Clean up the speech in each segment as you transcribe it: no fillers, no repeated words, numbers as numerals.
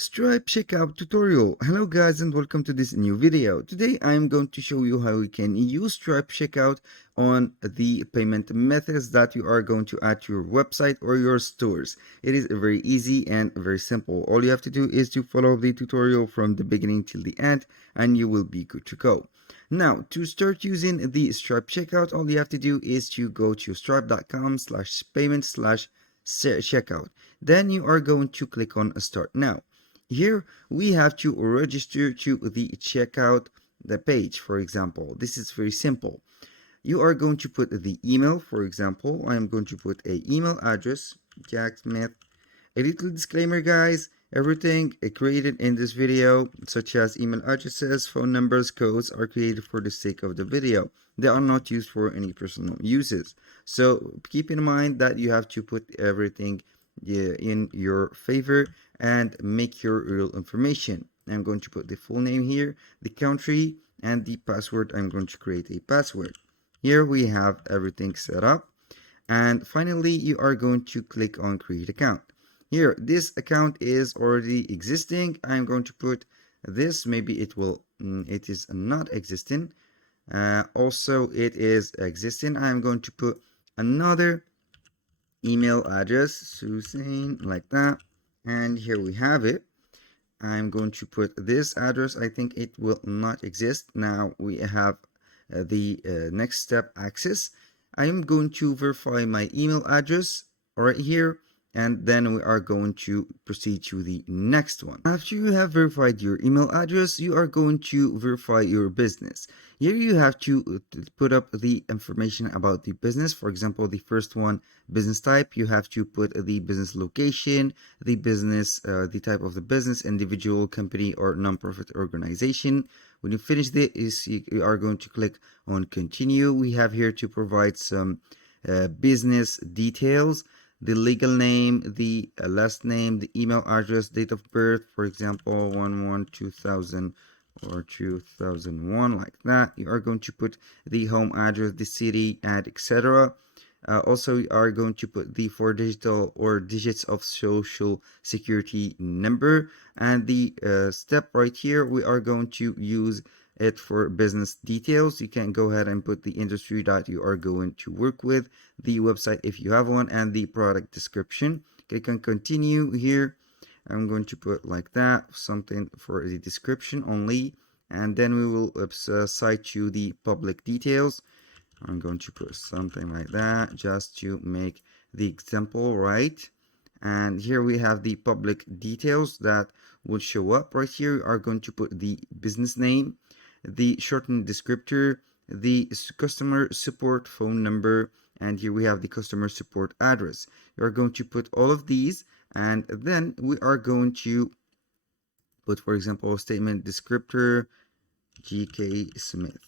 Stripe checkout tutorial. Hello guys and welcome to this new video. Today I am going to show you how you can use Stripe checkout on the payment methods that you are going to add to your website or your stores. It is very easy and very simple. All you have to do is to follow the tutorial from the beginning till the end and you will be good to go. Now, to start using the Stripe checkout, all you have to do is to go to stripe.com/payment/checkout. Then you are going to click on Start Now. Here we have to register to the checkout the page. For example, this is very simple. You are going to put the email. For example, I am going to put a email address, Jack Smith. A little disclaimer, guys. Everything created in this video, such as email addresses, phone numbers, codes, are created for the sake of the video. They are not used for any personal uses. So keep in mind that you have to put everything in your favor and make your real information. I'm going to put the full name here, the country, and the password. I'm going to create a password. Here we have everything set up. And finally, you are going to click on create account. Here, this account is already existing. I'm going to put this. Maybe it is not existing. Also, it is existing. I'm going to put another email address, Susan, like that. And here we have it. I'm going to put this address. I think it will not exist. Now we have the next step, access. I am going to verify my email address right here, and then we are going to proceed to the next one. After you have verified your email address, you are going to verify your business. Here you have to put up the information about the business. For example, the first one, business type, you have to put the business location, the business, the type of the business, individual, company, or non-profit organization. When you finish this, you are going to click on continue. We have here to provide some business details, the legal name, the last name, the email address, date of birth, for example, 1/1/2000 or 2001, like that. You are going to put the home address, the city, and etc. Also, you are going to put the 4 digital or digits of social security number. And the step right here, we are going to use it for business details. You can go ahead and put the industry that you are going to work with, the website if you have one, and the product description. Click on continue here. I'm going to put like that, something for the description only, and then we will cite you the public details. I'm going to put something like that just to make the example right. And here we have the public details that will show up. Right here we are going to put the business name, the shortened descriptor, the customer support phone number, and here we have the customer support address. We are going to put all of these, and then we are going to put, for example, statement descriptor, GK Smith,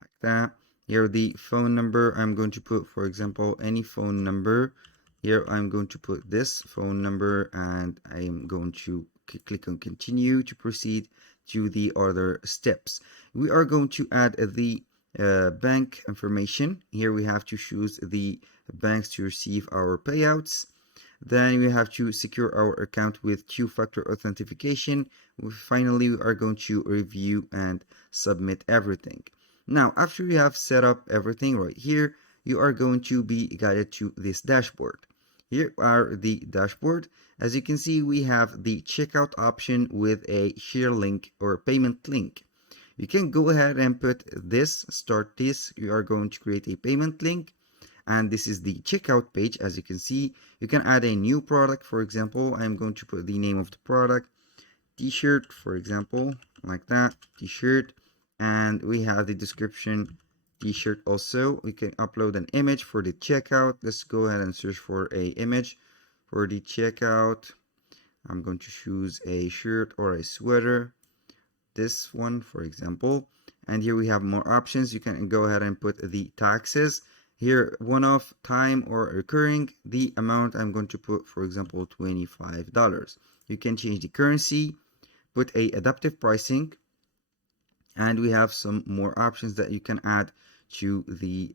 like that. Here the phone number, I'm going to put, for example, any phone number. Here I'm going to put this phone number, and I am going to click on continue to proceed to the other steps. We are going to add the bank information. Here we have to choose the banks to receive our payouts. Then we have to secure our account with two-factor authentication. Finally, we are going to review and submit everything. Now, after you have set up everything right here, you are going to be guided to this dashboard. Here are the dashboard. As you can see, we have the checkout option with a share link or payment link. You can go ahead and put this, start this. You are going to create a payment link. And this is the checkout page. As you can see, you can add a new product. For example, I'm going to put the name of the product, t-shirt, for example, like that, t-shirt. And we have the description, t-shirt. Also, we can upload an image for the checkout. Let's go ahead and search for a image for the checkout. I'm going to choose a shirt or a sweater, this one, for example. And here we have more options. You can go ahead and put the taxes. Here, one-off, time, or recurring. The amount I'm going to put, for example, $25. You can change the currency, put a adaptive pricing, and we have some more options that you can add to the,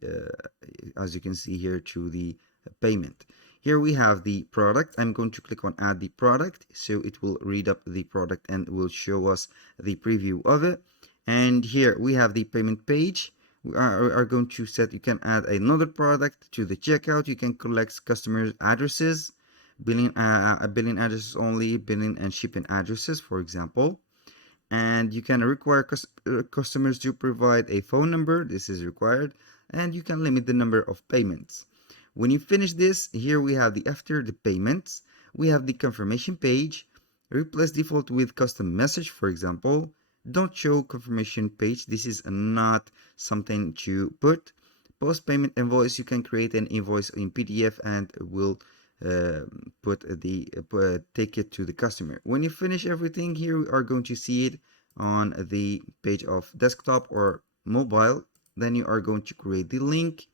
as you can see here, to the payment. Here we have the product. I'm going to click on add the product, so it will read up the product and will show us the preview of it. And here we have the payment page. We are going to set, you can add another product to the checkout. You can collect customers addresses, billing addresses only, billing and shipping addresses, for example. And you can require customers to provide a phone number. This is required. And you can limit the number of payments. When you finish this, here we have the after the payments. We have the confirmation page. Replace default with custom message, for example. Don't show confirmation page. This is not something to put. Post payment invoice. You can create an invoice in PDF and will take it to the customer. When you finish everything, here we are going to see it on the page of desktop or mobile. Then you are going to create the link,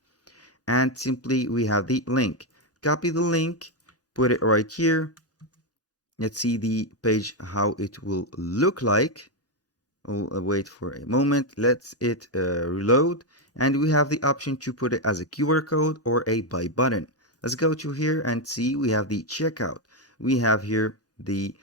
and simply we have the link. Copy the link, put it right here. Let's see the page how it will look like. Wait for a moment. Let's it reload, and we have the option to put it as a QR code or a buy button. Let's go to here and see. We have the checkout. We have here the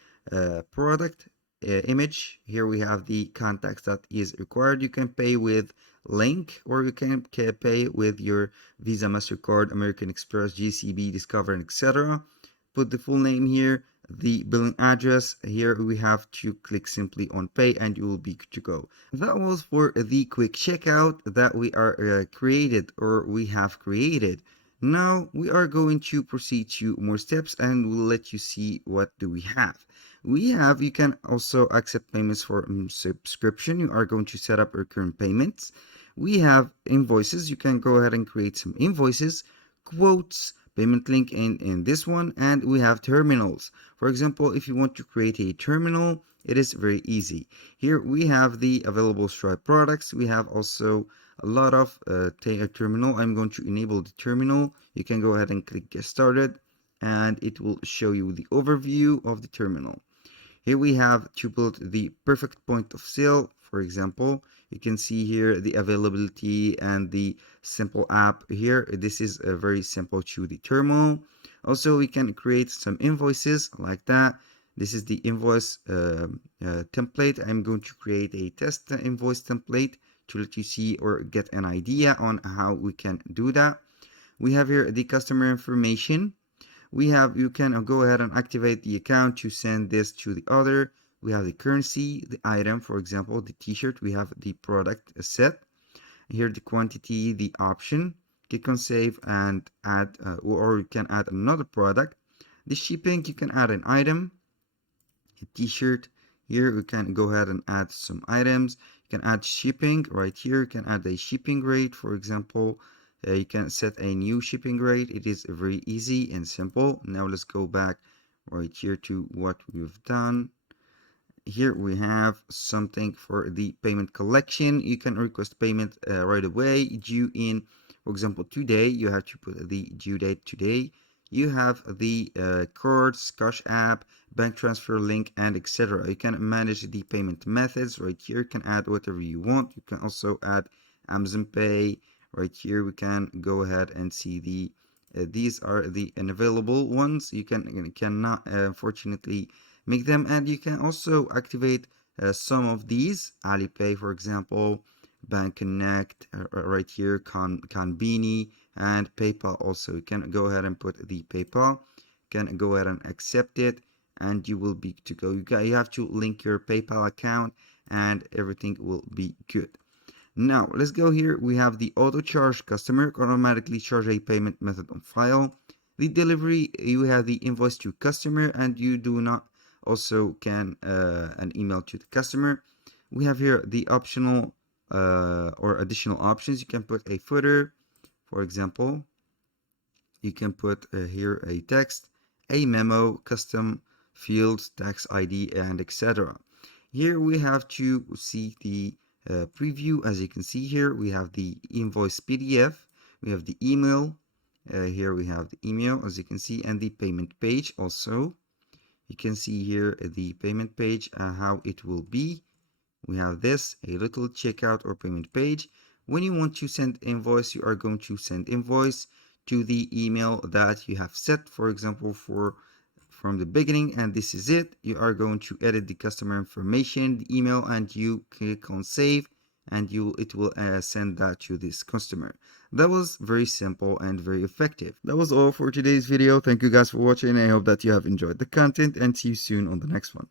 product image. Here we have the contacts that is required. You can pay with link, or you can pay with your Visa, MasterCard, American Express, GCB, Discover, etc. Put the full name here, the billing address. Here we have to click simply on pay and you will be good to go. That was for the quick checkout that we are created, or we have created. Now we are going to proceed to more steps and we'll let you see what do we have. You can also accept payments for subscription. You are going to set up recurrent payments. We have invoices. You can go ahead and create some invoices, quotes, payment link in this one, and we have terminals. For example, if you want to create a terminal, it is very easy. Here we have the available Stripe products. We have also a lot of terminal. I'm going to enable the terminal. You can go ahead and click get started and it will show you the overview of the terminal. Here we have to build the perfect point of sale. For example, you can see here the availability and the simple app here. This is a very simple to the terminal. Also, we can create some invoices like that. This is the invoice template. I'm going to create a test invoice template to let you see or get an idea on how we can do that. We have here the customer information. You can go ahead and activate the account to send this to the other. We have the currency, the item, for example, the t-shirt. We have the product set. Here the quantity, the option. Click on save and add, or you can add another product. The shipping, you can add an item, a t-shirt. Here we can go ahead and add some items. You can add shipping right here. You can add a shipping rate, for example. You can set a new shipping rate. It is very easy and simple. Now let's go back right here to what we've done. Here we have something for the payment collection. You can request payment right away, due in, for example, today. You have to put the due date today. You have the cards, Cash App, bank transfer link, and etc. You can manage the payment methods right here. You can add whatever you want. You can also add Amazon Pay. Right here we can go ahead and see the these are the unavailable ones. You cannot unfortunately make them, and you can also activate some of these. Alipay, for example, Bank Connect right here, Konbini, and PayPal. Also, you can go ahead and put the PayPal. You can go ahead and accept it, and you will be to go. You have to link your PayPal account, and everything will be good. Now let's go here. We have the auto charge. Customer can automatically charge a payment method on file. The delivery, you have the invoice to customer, and you do not also can an email to the customer. We have here the optional or additional options. You can put a footer, for example. You can put here a text, a memo, custom fields, tax ID, and etc. Here we have to see the preview. As you can see here, we have the invoice PDF, we have the email, here we have the email, as you can see, and the payment page. Also, you can see here the payment page, how it will be. We have this, a little checkout or payment page. When you want to send invoice, you are going to send invoice to the email that you have set, for example, from the beginning, and this is it. You are going to edit the customer information, the email, and you click on save, and it will send that to this customer. That was very simple and very effective. That was all for today's video. Thank you guys for watching. I hope that you have enjoyed the content, and see you soon on the next one.